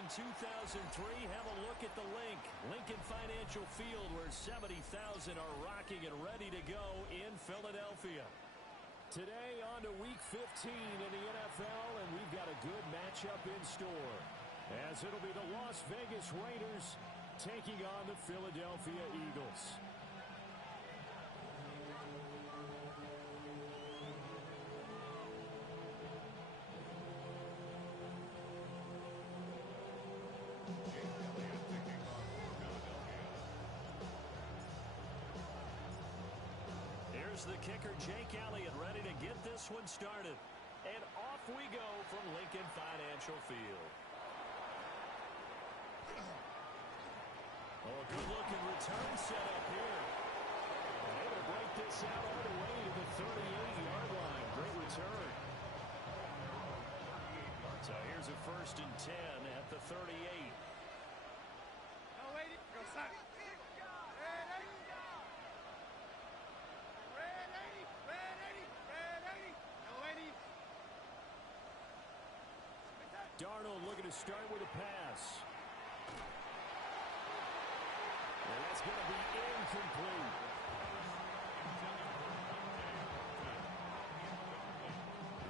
in 2003, have a look at the Lincoln Financial Field, where 70,000 are rocking and ready to go in Philadelphia. Today on to Week 15 in the NFL, and we've got a good matchup in store, as it'll be the Las Vegas Raiders taking on the Philadelphia Eagles. Here's the kicker, Jake Elliott, ready to get this one started. And off we go from Lincoln Financial Field. Oh, good-looking return set up here. And able to break this out all the way to the 38-yard line. Great return. So here's a 1st and 10 at the 38. No, wait. Go side. Darnold looking to start with a pass. And that's going to be incomplete.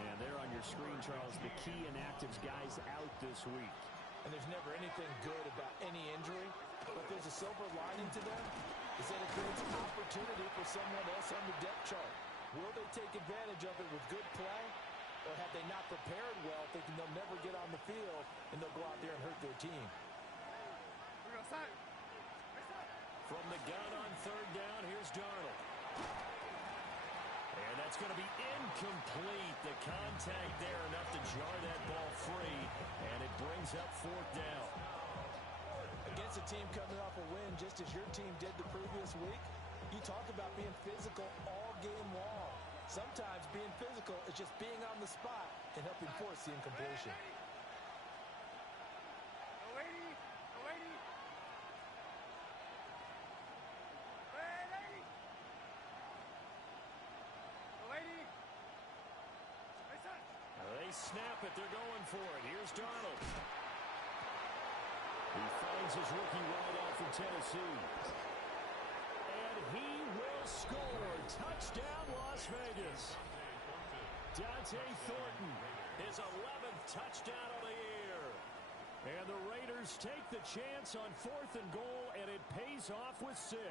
And there on your screen, Charles, the key inactives guys out this week. And there's never anything good about any injury, but there's a silver lining to them, is that it creates an opportunity for someone else on the depth chart. Will they take advantage of it with good play? Or have they not prepared well, thinking they'll never get on the field, and they'll go out there and hurt their team? From the gun on 3rd down, here's Darnold. And that's going to be incomplete. The contact there, enough to jar that ball free, and it brings up 4th down. Against a team coming off a win, just as your team did the previous week, you talk about being physical all game long. Sometimes being physical is just being on the spot and helping force the incompletion. They snap it. They're going for it. Here's Donald. He finds his rookie wideout from Tennessee. And he will score. Touchdown, Las Vegas. Dante Thornton, his 11th touchdown of the year. And the Raiders take the chance on 4th and goal, and it pays off with 6.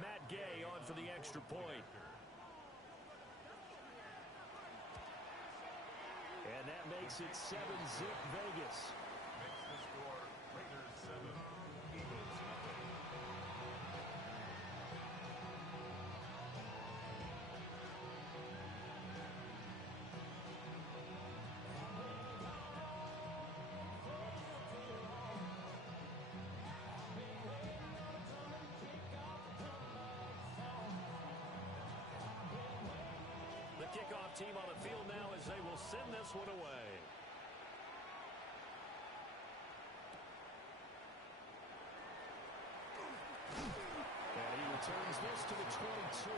Matt Gay on for the extra point. And that makes it 7-zip Vegas. Makes the score Raiders 7, Eagles 0. Kickoff team on the field now as they will send this one away. And he returns this to the 22.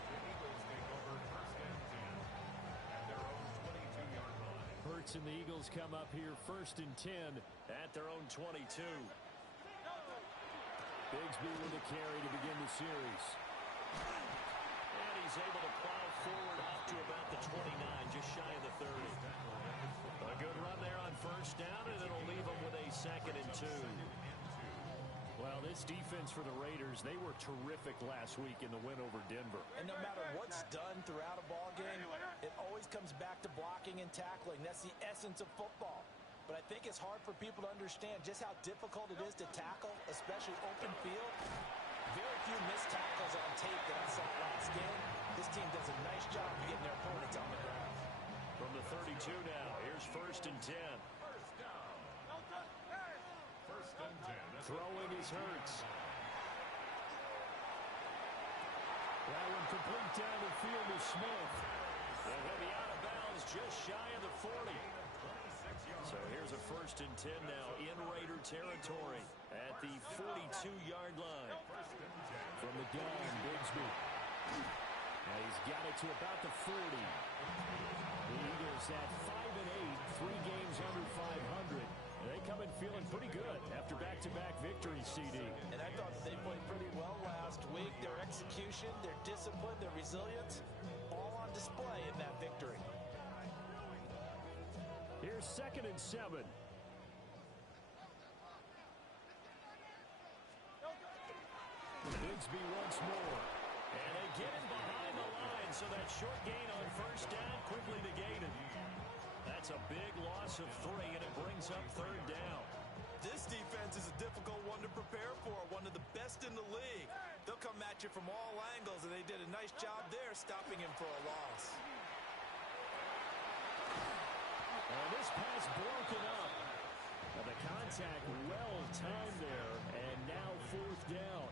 The Eagles take over 1st and 10 at their own 22-yard line. Hurts and the Eagles come up here 1st and 10 at their own 22. Bigsby with a carry to begin the series. He's able to plow forward up to about the 29, just shy of the 30. A good run there on 1st down, and it'll leave them with a 2nd and 2. Well, this defense for the Raiders, they were terrific last week in the win over Denver. And no matter what's done throughout a ball game, it always comes back to blocking and tackling. That's the essence of football. But I think it's hard for people to understand just how difficult it is to tackle, especially open field. Very few missed tackles on tape that I saw last game. This team does a nice job of getting their opponents on the ground. From the 32 now, here's 1st and 10. 1st down. 1st and 10. Throwing is Hurts. That one complete down the field to Smith. And he'll be out of bounds just shy of the 40. So here's a 1st and 10 now in Raider territory at the 42-yard line. From the gun, Bigsby. Now he's got it to about the 40. The Eagles at 5-8, 3 games teams under 500. They come in feeling pretty good after back-to-back victories, CD. And I thought that they played pretty well last week. Their execution, their discipline, their resilience, all on display in that victory. Here's 2nd and 7. Bigsby once more. And they get him behind the line, so that short gain on 1st down quickly negated. That's a big loss of 3, and it brings up 3rd down. This defense is a difficult one to prepare for, one of the best in the league. They'll come at you from all angles, and they did a nice job there stopping him for a loss. And this pass broken up. And the contact well timed there, and now 4th down.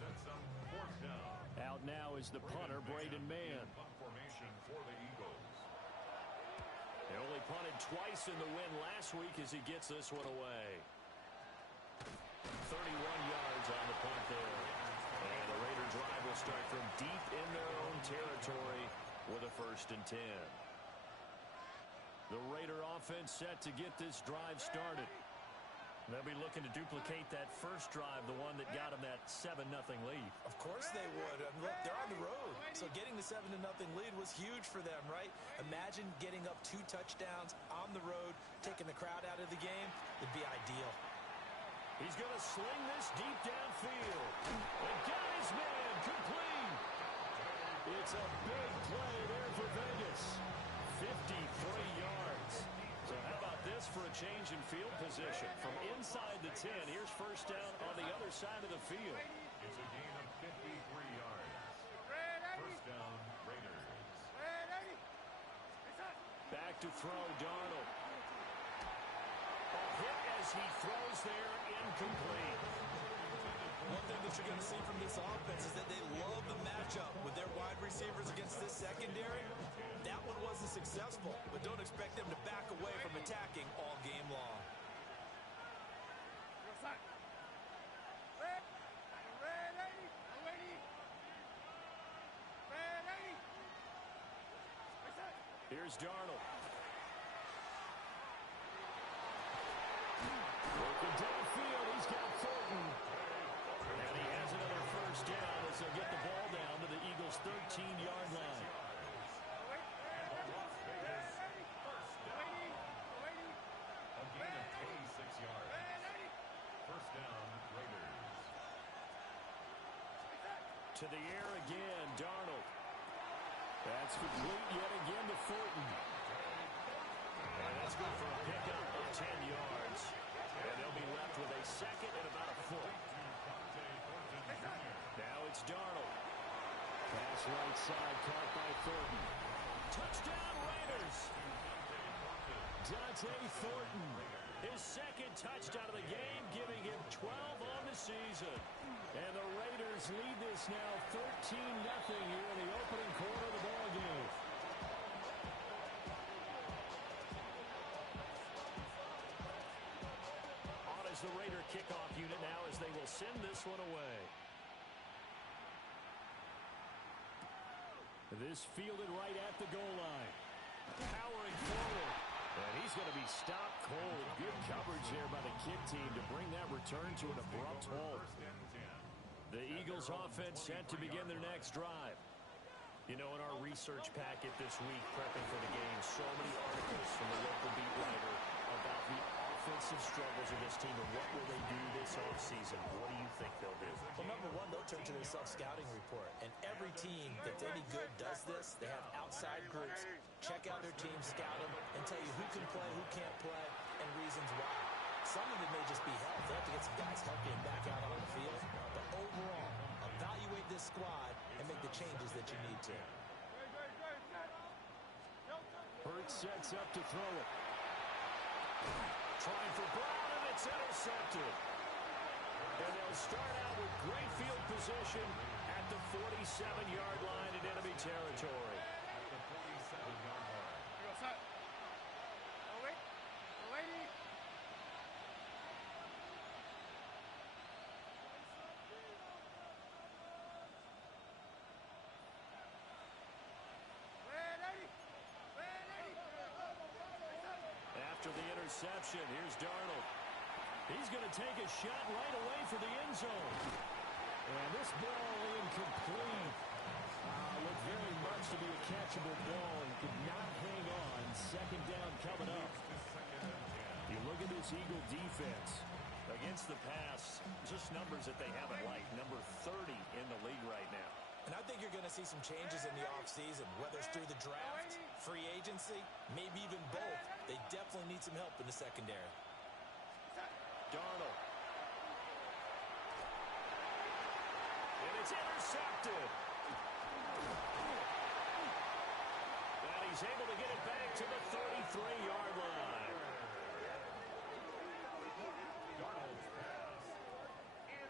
Sets up 4th down. Out now is the punter, Braden Mann. Punt formation for the Eagles. They only punted twice in the win last week as he gets this one away. 31 yards on the punt there. And the Raider drive will start from deep in their own territory with a 1st and 10. The Raider offense set to get this drive started. They'll be looking to duplicate that first drive, the one that got them that 7-0 lead. Of course they would. I mean, look, they're on the road. So getting the 7-0 lead was huge for them, right? Imagine getting up 2 touchdowns on the road, taking the crowd out of the game. It'd be ideal. He's going to sling this deep downfield. And got his man complete. It's a big play there for Vegas. 53 yards. So how about this for a change in field position? From inside the 10, here's 1st down on the other side of the field. It's a gain of 53 yards. 1st down, Raiders. Back to throw, Darnold. A hit as he throws there, incomplete. One thing that you're going to see from this offense is that they love the matchup with their wide receivers against this secondary. That one wasn't successful, but don't expect them to back away from attacking all game long. Here's Darnold. Working downfield, he's got Thornton. And he has another 1st down as they'll get the ball down to the Eagles' 13-yard line. A gain of 26 yards. 1st down, Raiders. To the air again, Darnold. That's complete yet again to Thornton. And that's good for a pickup of 10 yards. And they'll be left with a 2nd and about a foot. Now it's Darnold. Pass right side, caught by Thornton. Touchdown, Raiders! Dante Thornton, his 2nd touchdown of the game, giving him 12 on the season. And the Raiders lead this now 13-0 here in the opening quarter of the ballgame. On is the Raider kickoff unit now as they will send this one away. This fielded right at the goal line. Powering forward. And he's going to be stopped cold. Good coverage there by the kick team to bring that return to an abrupt halt. The Eagles offense set to begin their next drive. You know, in our research packet this week, prepping for the game, so many articles from the local beat writer about the offensive struggles of this team and what will they do this offseason. What do you think they'll do? Well, number one, they'll turn to their self-scouting report. And every team that's any good does this. They have outside groups, check out their team, scout them, and tell you who can play, who can't play, and reasons why. Some of it may just be health. They have to get some guys healthy and back out on the field. But overall, evaluate this squad and make the changes that you need to. Hurts sets up to throw it. Trying for Brown, and it's intercepted. And they'll start out with great field position at the 47-yard line in enemy territory. At the 47-yard line. After the reception. Here's Darnold. He's going to take a shot right away for the end zone. And this ball incomplete. Looked very much to be a catchable ball and could not hang on. Second down coming up. You look at this Eagle defense. Against the pass, just numbers that they haven't liked. Number 30 in the league right now. And I think you're going to see some changes in the offseason, whether it's through the draft, free agency, maybe even both. They definitely need some help in the secondary. Darnold. And it's intercepted. And he's able to get it back to the 33-yard line.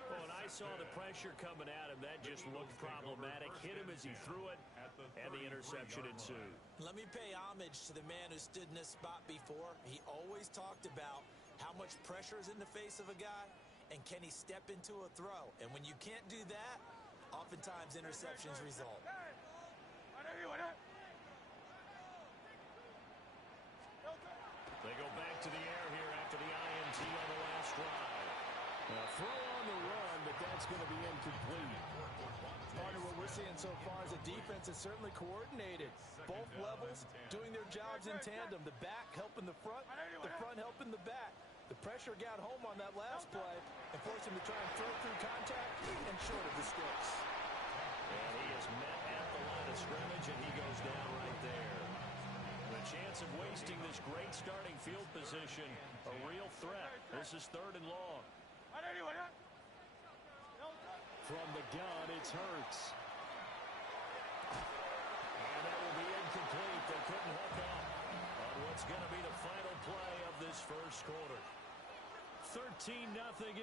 Well, when I saw the pressure coming at him, that just looked problematic. Hit him as he threw it, and the interception ensued. Let me pay homage to the man who stood in this spot before. He always talked about how much pressure is in the face of a guy, and can he step into a throw? And when you can't do that, oftentimes interceptions result. They go back to the air here after the INT on the last drive. A throw on the run, but that's going to be incomplete. Partner, what we're seeing so far is a defense that's certainly coordinated. Both levels doing their jobs in tandem. The back helping the front helping the back. The pressure got home on that last play and forced him to try and throw through contact and short of the sticks. And he is met at the line of scrimmage, and he goes down right there. The chance of wasting this great starting field position, a real threat. This is 3rd and long. From the gun, it's Hurts. And that will be incomplete. They couldn't hook up on what's going to be the final play of this first quarter. 13-0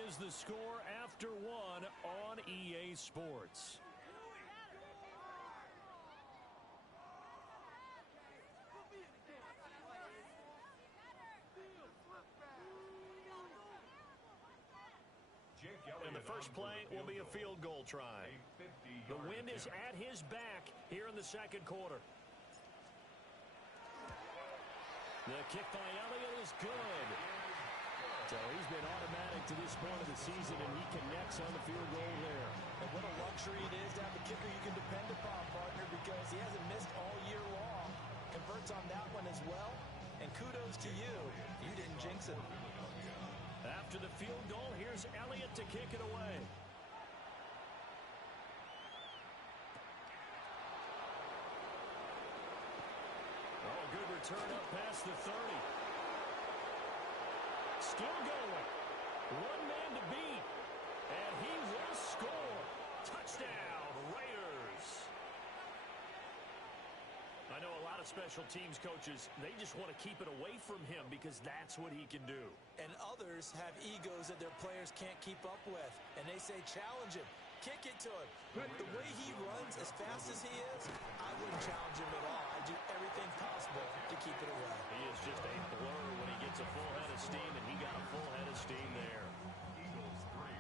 is the score after 1 on EA Sports. And the first play will be a field goal try. The wind is at his back here in the second quarter. The kick by Elliott is good. So he's been automatic to this point of the season, and he connects on the field goal there. And what a luxury it is to have a kicker you can depend upon, partner, because he hasn't missed all year long. Converts on that one as well. And kudos to you. You didn't jinx it. After the field goal, here's Elliott to kick it away. Oh, good return up past the 30. Still going. One man to beat. And he will score. Touchdown, Raiders. I know a lot of special teams coaches, they just want to keep it away from him because that's what he can do. And others have egos that their players can't keep up with. And they say, challenge him. Kick it to him. The way he runs as fast as he is, I wouldn't challenge him at all. I'd do everything possible to keep it away. He is just a blur when he gets a full head of steam, and he got a full head of steam there. Eagles 3.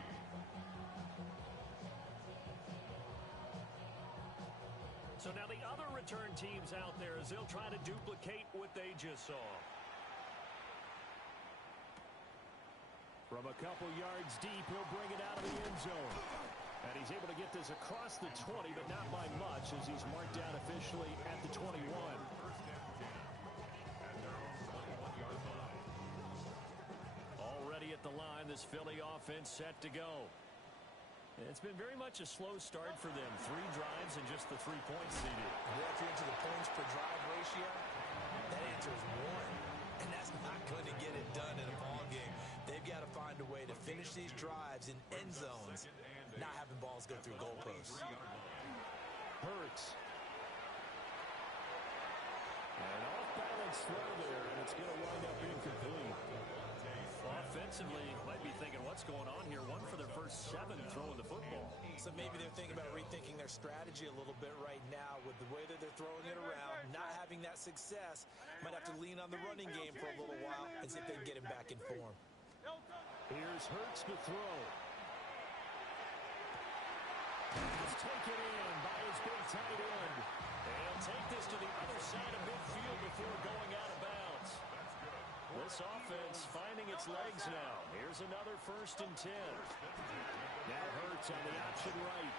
So now the other return teams out there as they'll try to duplicate what they just saw. From a couple yards deep, he'll bring it out of the end zone. And he's able to get this across the 20, but not by much as he's marked down officially at the 21. First and 10 at their own 21-yard line. Already at the line, this Philly offense set to go. It's been very much a slow start for them. 3 drives and just the 3 points needed. If you're into the points per drive ratio, that answer is 1. And that's not going to get it done in a ball game. They've got to find a way to finish these drives in end zones, not having balls go through goalposts. Hurts. An off-balance throw there, and it's going to wind up incomplete. Offensively, you might be thinking, what's going on here? 1 for their first 7 throwing the football. So maybe they're thinking about rethinking their strategy a little bit right now with the way that they're throwing it around, not having that success. Might have to lean on the running game for a little while and see if they can get him back in form. Here's Hurts to throw. It's taken in by his big tight end. And he'll take this to the other side of midfield before going out of bounds. This offense finding its legs now. Here's another 1st and 10. Now Hurts on the option right.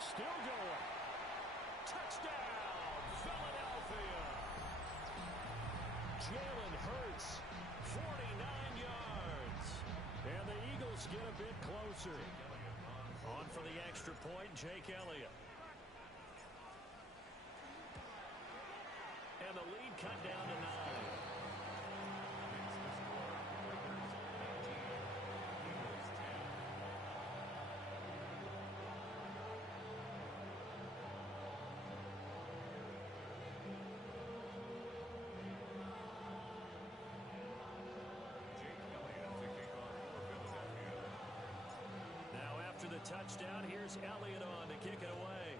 Still going. Touchdown, Philadelphia. Jalen Hurts, 49 yards. And the Eagles get a bit closer. On for the extra point, Jake Elliott. And the lead cut down to 9. After the touchdown, here's Elliott on to kick it away.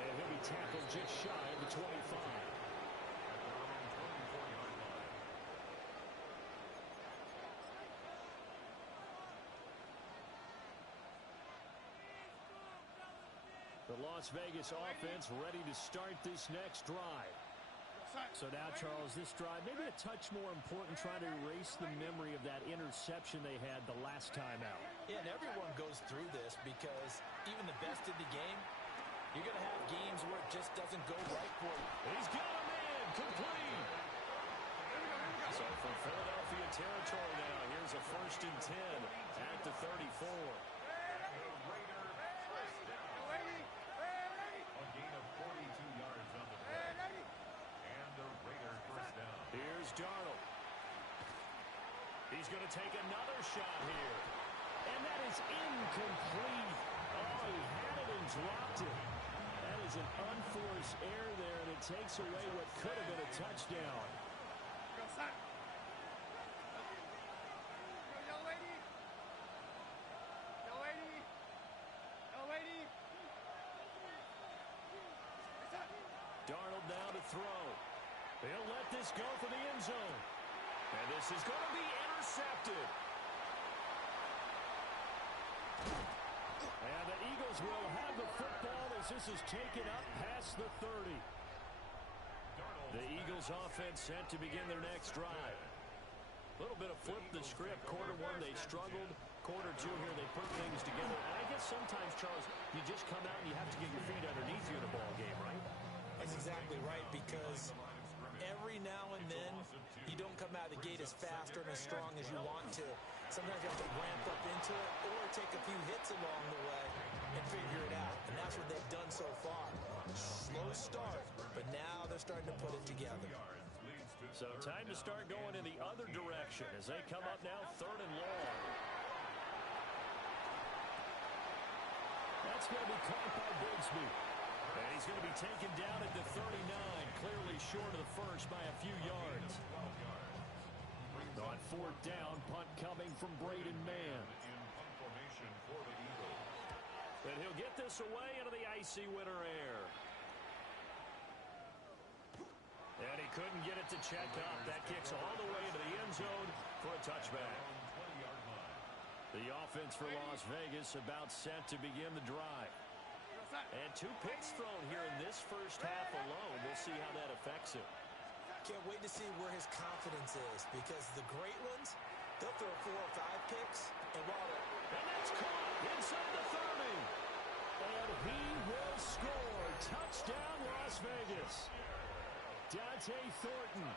And he'll be tackled just shy of the 25. The Las Vegas offense ready to start this next drive. So now, Charles, this drive, maybe a touch more important, trying to erase the memory of that interception they had the last time out. Yeah, and everyone goes through this because even the best in the game, you're going to have games where it just doesn't go right for you. He's got him in, complete. So from Philadelphia territory now, here's a 1st and 10 at the 34. Darnold. He's going to take another shot here. And that is incomplete. Oh, he had it and dropped it. That is an unforced error there, and it takes away what could have been a touchdown. Darnold now to throw. He'll let this go for the end zone. And this is going to be intercepted. And the Eagles will have the football as this is taken up past the 30. The Eagles offense set to begin their next drive. A little bit of flip the script. Quarter 1, they struggled. Quarter 2 here, they put things together. And I guess sometimes, Charles, you just come out and you have to get your feet underneath you in a ball game, right? That's exactly right, because every now and then, you don't come out of the gate as fast or as strong as you want to. Sometimes you have to ramp up into it or take a few hits along the way and figure it out. And that's what they've done so far. Slow start, but now they're starting to put it together. So time to start going in the other direction as they come up now 3rd and long. That's going to be caught by Bigsby. And he's going to be taken down at the 39, clearly short of the first by a few yards. On 4th down, punt coming from Braden Mann. And he'll get this away into the icy winter air. And he couldn't get it to check up. That kicks all the way into the end zone for a touchback. The offense for Las Vegas about set to begin the drive. And 2 picks thrown here in this first half alone. We'll see how that affects him. Can't wait to see where his confidence is, because the great ones, they'll throw 4 or 5 picks. And that's caught inside the 30. And he will score. Touchdown, Las Vegas. Dante Thornton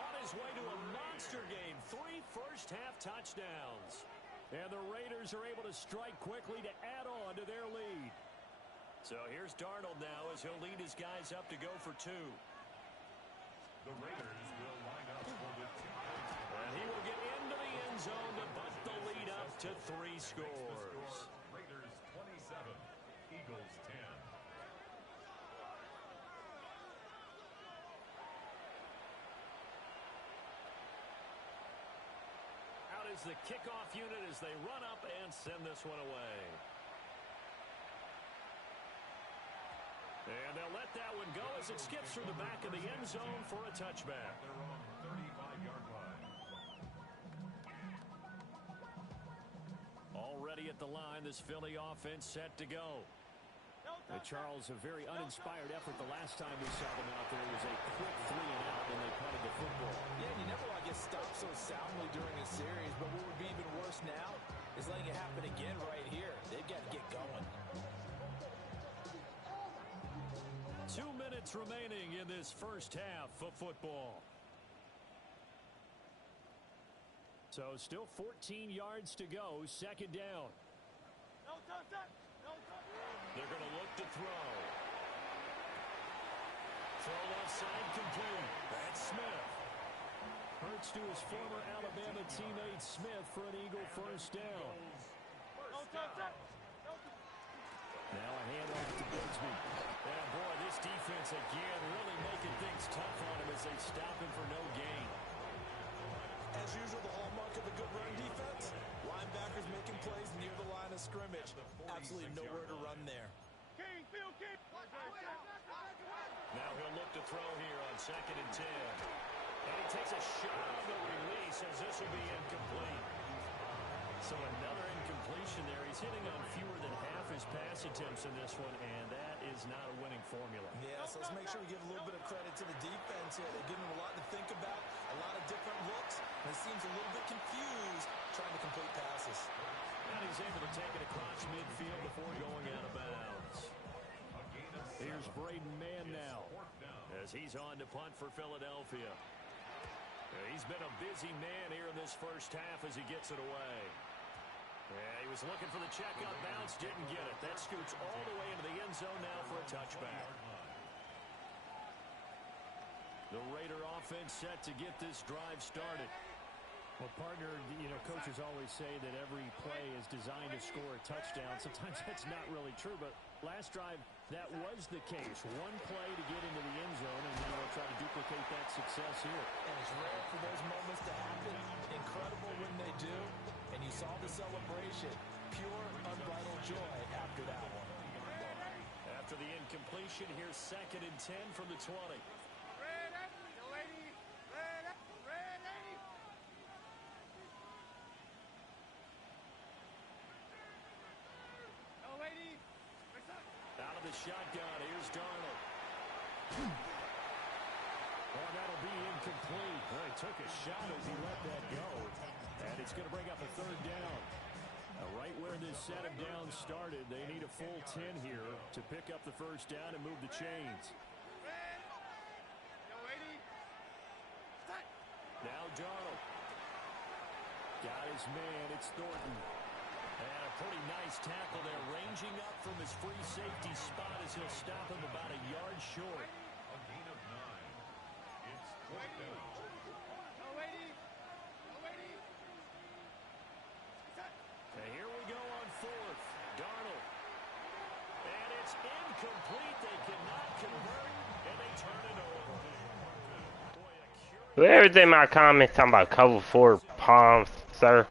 on his way to a monster game. 3 first-half touchdowns. And the Raiders are able to strike quickly to add on to their lead. So here's Darnold now as he'll lead his guys up to go for 2. The Raiders will line up for the 2-point. And he will get into the end zone to butt the lead up to 3 scores. Raiders 27, Eagles 10. Out is the kickoff unit as they run up and send this one away. And they'll let that one go as it skips through the back of the end zone for a touchback. Their own 35-yard line. Already a at the line. This Philly offense set to go. Charles, a very uninspired effort the last time we saw them out there. It was a quick 3 and out when they punted the football. Yeah, you never want to get stopped so soundly during a series, but what would be even worse now is letting it happen again right here. They've got to get going. 2 minutes remaining in this first half of football. So still 14 yards to go, second down. They're going to look to throw. Throw left side complete. That's Smith. Hurts to his former Alabama teammate Smith for an Eagle first down. Now a handoff to Bigsby. And boy, this defense again really making things tough on him as they stop him for no gain. As usual, the hallmark of a good run defense, linebackers making plays near the line of scrimmage. Absolutely nowhere to run there. Now he'll look to throw here on 2nd and 10. And he takes a shot on the release as this will be incomplete. So another incompletion there. He's hitting on fewer than half his pass attempts in this one, and that is not a winning formula. Yeah, so let's make sure we give a little bit of credit to the defense here. They give him a lot to think about, a lot of different looks, and he seems a little bit confused trying to complete passes. And he's able to take it across midfield before going out of bounds. Here's Braden Mann now as he's on to punt for Philadelphia. He's been a busy man here in this first half as he gets it away. Yeah, he was looking for the check-up bounce, didn't get it. That scoots all the way into the end zone now for a touchback. The Raider offense set to get this drive started. Well, partner, you know, coaches always say that every play is designed to score a touchdown. Sometimes that's not really true, but last drive, that was the case. One play to get into the end zone, and now they'll try to duplicate that success here. And it's rare for those moments to happen. Incredible when they do. And you saw the celebration. Pure, unbridled joy after that one. After the incompletion, here's 2nd and 10 from the 20. Out of the shotgun, here's Darnold. Well, that'll be incomplete. Well, he took a shot as he let that go. And it's going to bring up a 3rd down. Right where this set of downs started, they need a full 10 here to pick up the first down and move the chains. Now Darnold. Got his man, it's Thornton. And a pretty nice tackle there, ranging up from his free safety spot as he'll stop him about a yard short. A gain of 9. It's 4th down. And here we go on 4th. Darnold. And it's incomplete. They cannot convert, and they turn it over. Whoever's in my comments talking about cover 4 palms, sir,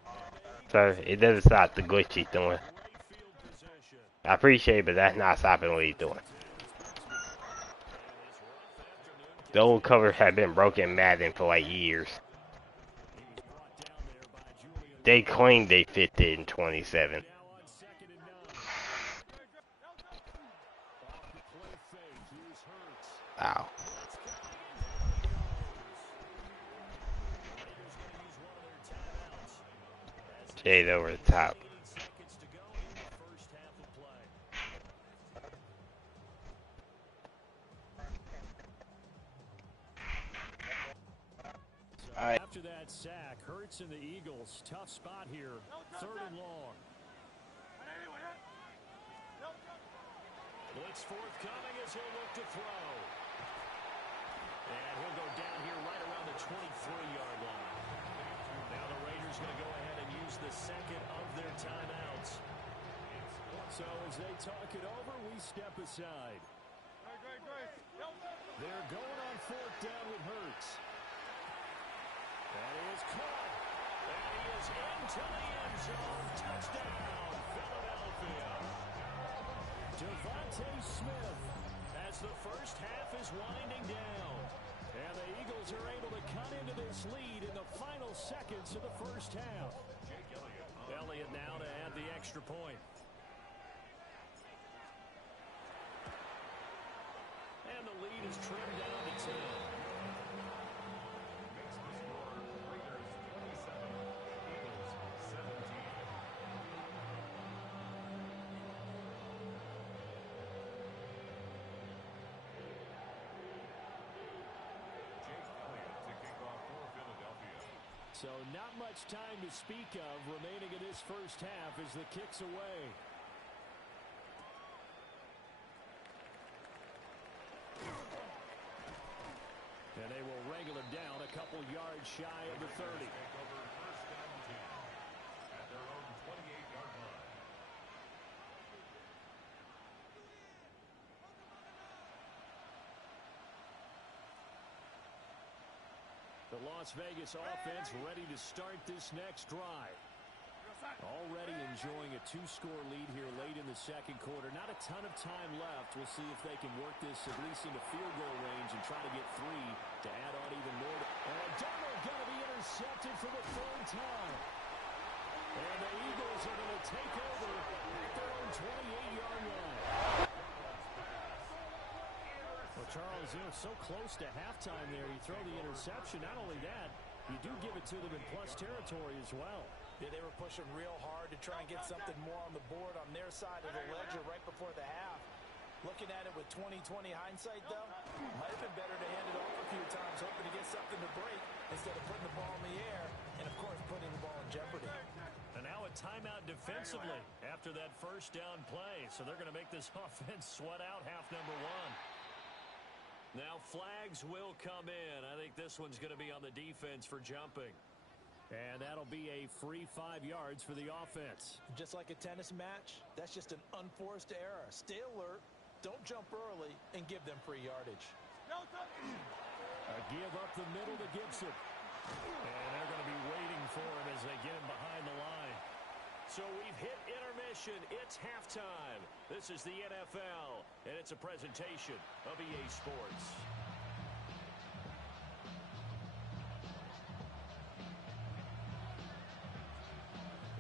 it doesn't stop the glitch he's doing. I appreciate it, but that's not stopping what he's doing. The old covers have been broken in Madden for like years. They claimed they fixed it in 27. Wow. Shade over the top. After that sack, Hurts and the Eagles, tough spot here, 3rd and long. Blitz forthcoming as he'll look to throw. And he'll go down here right around the 23-yard line. Now the Raiders going to go ahead and use the 2nd of their timeouts. So as they talk it over, we step aside. They're going on 4th down with Hurts. And he is caught. And he is into the end zone. Touchdown, Philadelphia. Devontae Smith as the first half is winding down. And the Eagles are able to cut into this lead in the final seconds of the first half. Well, Elliott now to add the extra point. And the lead is trimmed down to 10. Makes the score Raiders 27, Eagles 17. Jake Elliott to kick off for Philadelphia. So not much time to speak of remaining in this first half as the kick's away. And they will wrangle him down a couple yards shy of the 30. Take over first down 10 at their own 28-yard line. The Las Vegas offense ready to start this next drive. Already enjoying a 2-score lead here late in the second quarter. Not a ton of time left. We'll see if they can work this at least into field goal range and try to get 3 to add on even more. And Donald going to be intercepted for the 3rd time. And the Eagles are going to take over at their own 28-yard line. Well, Charles, so close to halftime there. You throw the interception. Not only that, you do give it to them in plus territory as well. Yeah, they were pushing real hard to try and get something more on the board on their side of the ledger right before the half. Looking at it with 20/20 hindsight, though, might have been better to hand it off a few times, hoping to get something to break instead of putting the ball in the air and, of course, putting the ball in jeopardy. And now a timeout defensively after that first down play. So they're going to make this offense sweat out half number 1. Now flags will come in. I think this one's going to be on the defense for jumping. And that'll be a free 5 yards for the offense. Just like a tennis match, that's just an unforced error. Stay alert, don't jump early, and give them free yardage. A give up the middle to Gibson. And they're going to be waiting for him as they get him behind the line. So we've hit intermission. It's halftime. This is the NFL, and it's a presentation of EA Sports.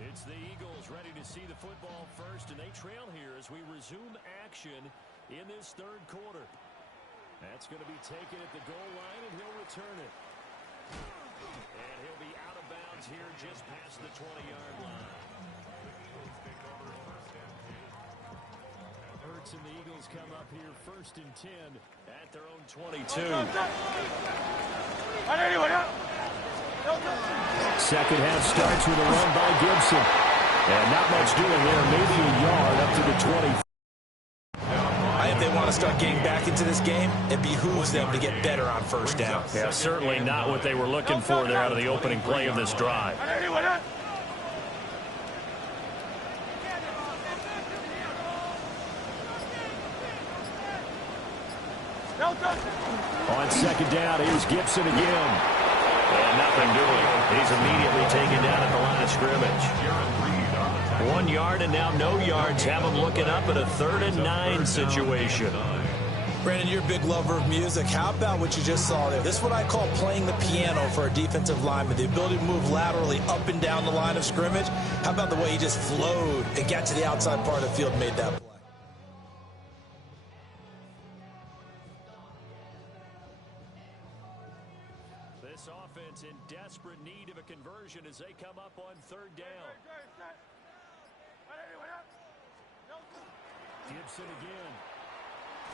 It's the Eagles ready to see the football first, and they trail here as we resume action in this 3rd quarter. That's going to be taken at the goal line, and he'll return it. And he'll be out of bounds here just past the 20-yard line. Hurts and the Eagles come up here 1st and 10 at their own 22. Second half starts with a run by Gibson. And not much doing there, maybe a yard up to the 20. If they want to start getting back into this game, it behooves them to get better on first down. Yeah, certainly not what they were looking for there out of the opening play of this drive. On second down, here's Gibson again. And nothing doing. He's immediately taken down at the line of scrimmage. 1 yard and now no yards. Have him looking up at a 3rd and 9 situation. Brandon, you're a big lover of music. How about what you just saw there? This is what I call playing the piano for a defensive lineman. The ability to move laterally up and down the line of scrimmage. How about the way he just flowed and got to the outside part of the field and made that play? This offense in desperate need of a conversion as they come up on 3rd down. Gibson again.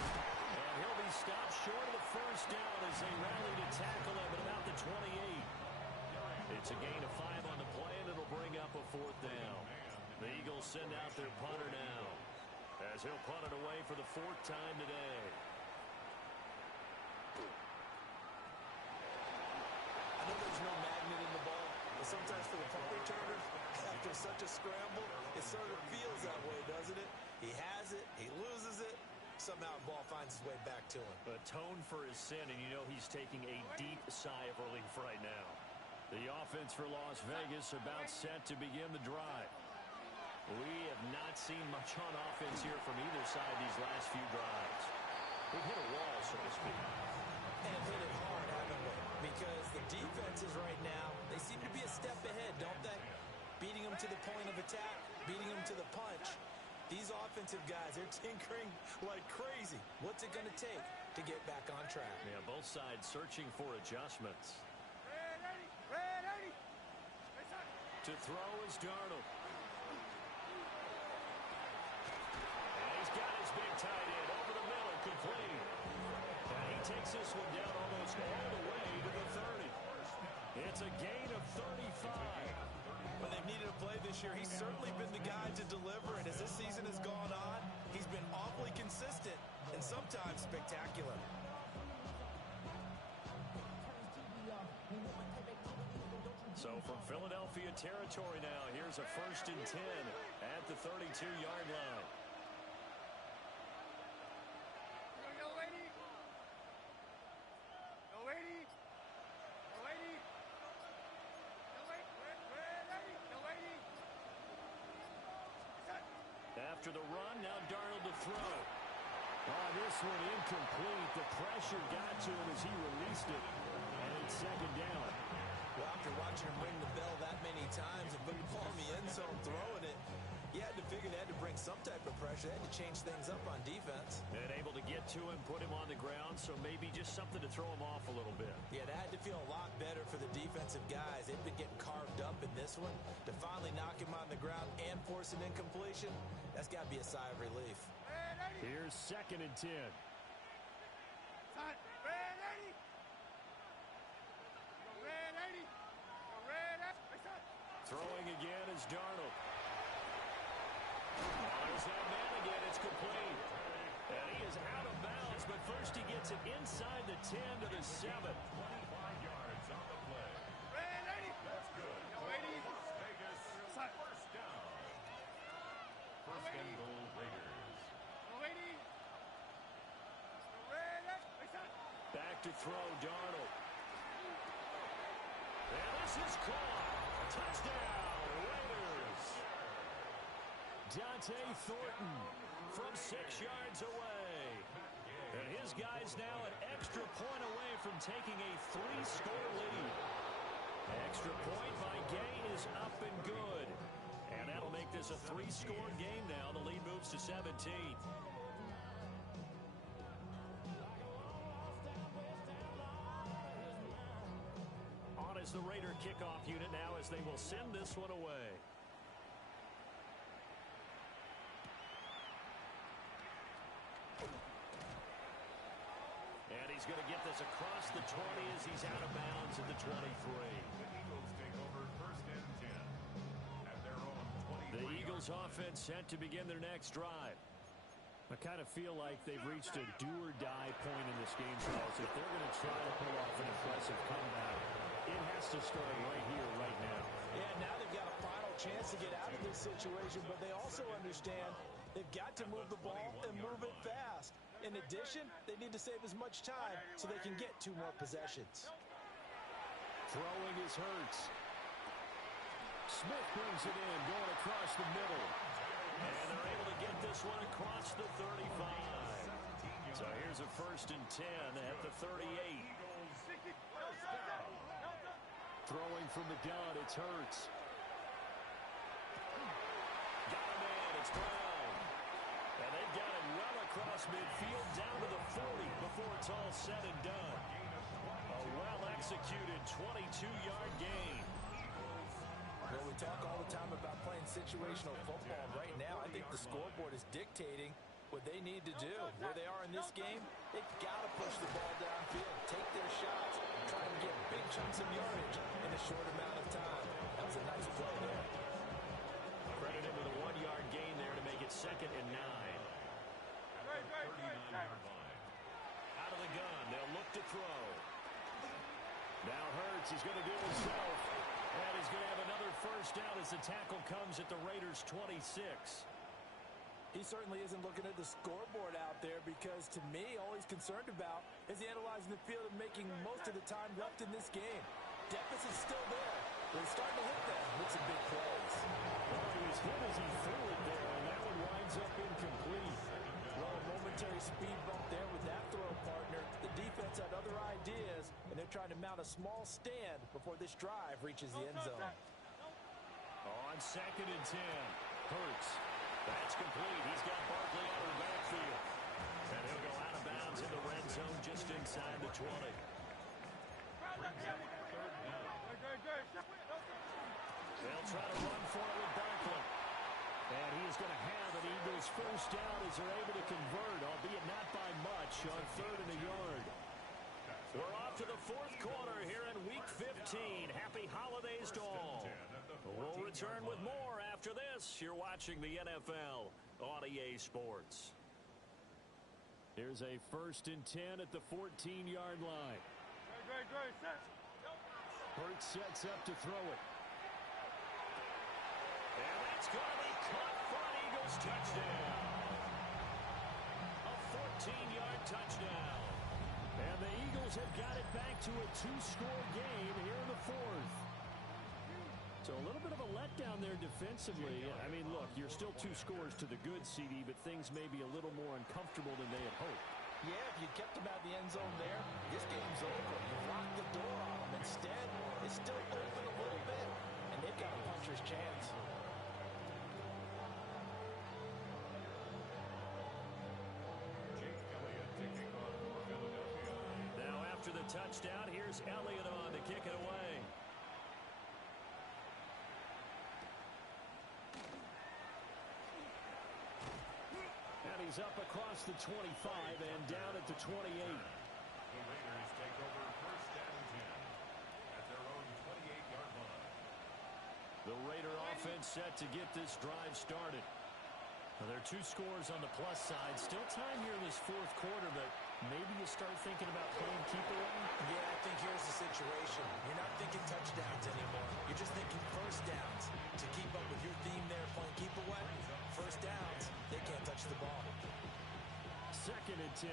And he'll be stopped short of the first down as they rally to tackle him at about the 28. It's a gain of 5 on the play, and it'll bring up a 4th down. The Eagles send out their punter now as he'll punt it away for the 4th time today. I know there's no magnet in the ball, but sometimes for the punt returners, after such a scramble, it sort of feels that way, doesn't it? He has it, he loses it, somehow the ball finds its way back to him. Atone for his sin, and you know he's taking a deep sigh of relief right now. The offense for Las Vegas about set to begin the drive. We have not seen much on offense here from either side these last few drives. We've hit a wall, so to speak. And hit it hard, haven't we? Because the defenses right now, they seem to be a step ahead, don't they? Beating them to the point of attack. to the punch. These offensive guys, they're tinkering like crazy. What's it going to take to get back on track? Yeah, both sides searching for adjustments. To throw is Darnold. And he's got his big tight end over the middle, complete. And he takes this one down almost all the way to the 30. It's a gain of 35. When they've needed a play this year, he's certainly been the guy to deliver. And as this season has gone on, he's been awfully consistent and sometimes spectacular. So from Philadelphia territory now, here's a 1st and 10 at the 32-yard line. After the run, now Darnold to throw. Oh, this one incomplete. The pressure got to him as he released it. And it's 2nd down. Well, after watching him ring the bell that many times and put the ball in the end zone throwing it, you had to figure they had to bring some type of pressure. They had to change things up on defense. And able to get to him, put him on the ground, so maybe just something to throw him off a little bit. Yeah, that had to feel a lot better for the defensive guys. They've been getting carved up in this one. To finally knock him on the ground and force an incompletion, that's got to be a sigh of relief. Here's 2nd and 10. Throwing again is Darnold. There's that man again. It's complete. And he is out of bounds, but first he gets it inside the 10 to the 7. 25 yards on the play. That's good. Vegas, 1st down. 1st and goal, Raiders. Back to throw, Darnold. And this is caught. Touchdown, Raiders. Dante Thornton from 6 yards away. And his guy's now an extra point away from taking a 3-score lead. Extra point by Gay is up and good. And that'll make this a 3-score game now. The lead moves to 17. On is the Raider kickoff unit now as they will send this one away. And he's going to get this across the 20 as he's out of bounds at the 23. The Eagles take over 1st and 10 at their own 23. The Eagles offense set to begin their next drive. I kind of feel like they've reached a do-or-die point in this game, Charles. If they're going to try to pull off an impressive comeback, it has to start right here, right now. Yeah, now they've got a final chance to get out of this situation, but they also understand they've got to move the ball and move it fast. In addition, they need to save as much time so they can get 2 more possessions. Throwing is Hurts. Smith brings it in, going across the middle. And they're able to get this one across the 35. So here's a 1st and 10 at the 38. Throwing from the gun, it's Hurts. Got him in, it's Brown. And they've got him well across midfield down to the 40 before it's all said and done. A well-executed 22-yard gain. Well, we talk all the time about playing situational football. Right now, I think the scoreboard is dictating what they need to do. Where they are in this game, they've got to push the ball downfield, take their shots, try and get big chunks of yardage in a short amount of time. That was a nice play there. Credit him with a 1-yard gain there to make it 2nd and 9. At the 39-yard line. Out of the gun, they'll look to throw. Now Hurts is going to do it himself. And he's going to have another 1st down as the tackle comes at the Raiders' 26. He certainly isn't looking at the scoreboard out there because, to me, all he's concerned about is analyzing the field and making most of the time left in this game. Deficit's still there, but he's starting to hit them with some big plays. Well, he was hit as he threw it there, and that one winds up incomplete. Well, a momentary speed bump there with that throw partner. The defense had other ideas, and they're trying to mount a small stand before this drive reaches the end zone. On 2nd and 10. Hurts. That's complete. He's got Barkley out of the backfield. And he'll go out of bounds in the red zone just inside the 20. They'll try to run for it with Barkley. And he is going to have an Eagles first down as they're able to convert, albeit not by much, on 3rd and a yard. We're off to the 4th quarter here in Week 15. Happy holidays to all. We'll return with more after this. You're watching the NFL on EA Sports. Here's a 1st and 10 at the 14-yard line. Hurts sets up to throw it. And that's going to be caught for an Eagles touchdown. A 14-yard touchdown. And the Eagles have got it back to a 2-score game here in the 4th. So a little bit of a letdown there defensively. I mean, look, you're still 2 scores to the good, CD, but things may be a little more uncomfortable than they had hoped. Yeah, if you kept them out of the end zone there, this game's over. You've locked the door on them. Instead, it's still open a little bit, and they've got a puncher's chance. Now after the touchdown, here's Elliott on to kick it away. He's up across the 25 and down at the 28. The Raiders take over 1st and 10 at their own 28-yard line. The Raider offense set to get this drive started. Well, there are 2 scores on the plus side. Still time here in this 4th quarter, but maybe you start thinking about playing keep away. Yeah, I think here's the situation. You're not thinking touchdowns anymore. You're just thinking first downs. To keep up with your theme there, playing keep away, first downs, they can't touch the ball. 2nd and 10.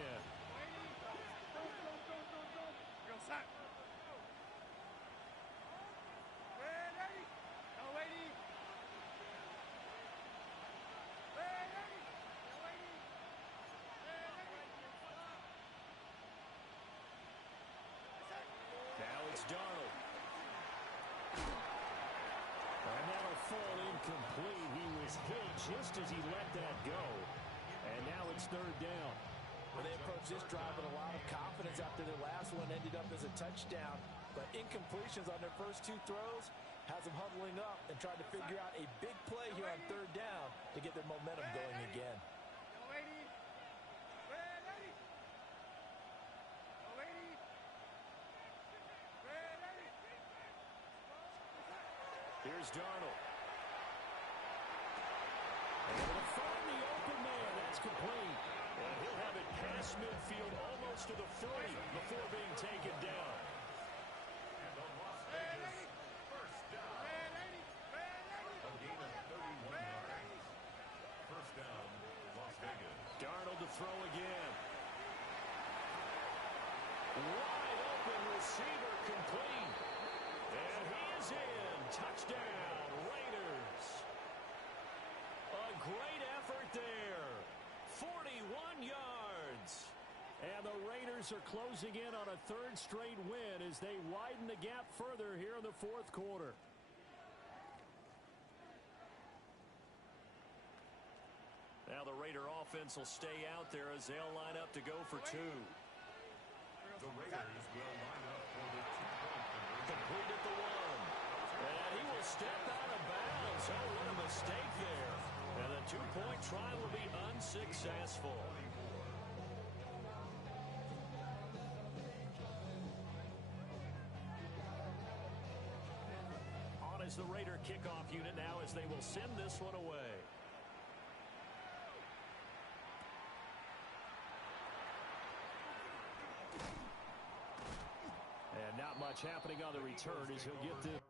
Now it's Darnold. And that'll fall incomplete. He was hit just as he let that go. And now it's 3rd down. Well, they approached this drive with a lot of confidence after their last one ended up as a touchdown. But incompletions on their first 2 throws has them huddling up and trying to figure out a big play here on 3rd down to get their momentum going again. Here's Darnold. And to find the open man, that's complete. And he'll have it past midfield almost to the 40 before being taken down. And the Las Vegas first down. A gain of 31 yards. First down, Las Vegas. Darnold to throw again. Wide open receiver complete. And he is in. Touchdown, Raiders. A great effort there. 41 yards. And the Raiders are closing in on a 3rd straight win as they widen the gap further here in the 4th quarter. Now the Raider offense will stay out there as they'll line up to go for 2. The Raiders will line up for the 2-point conversion. Complete at the 1. And he will step out of bounds. Oh, what a mistake there. And the 2-point try will be unsuccessful. On is the Raider kickoff unit now as they will send this one away. And not much happening on the return as he'll get this.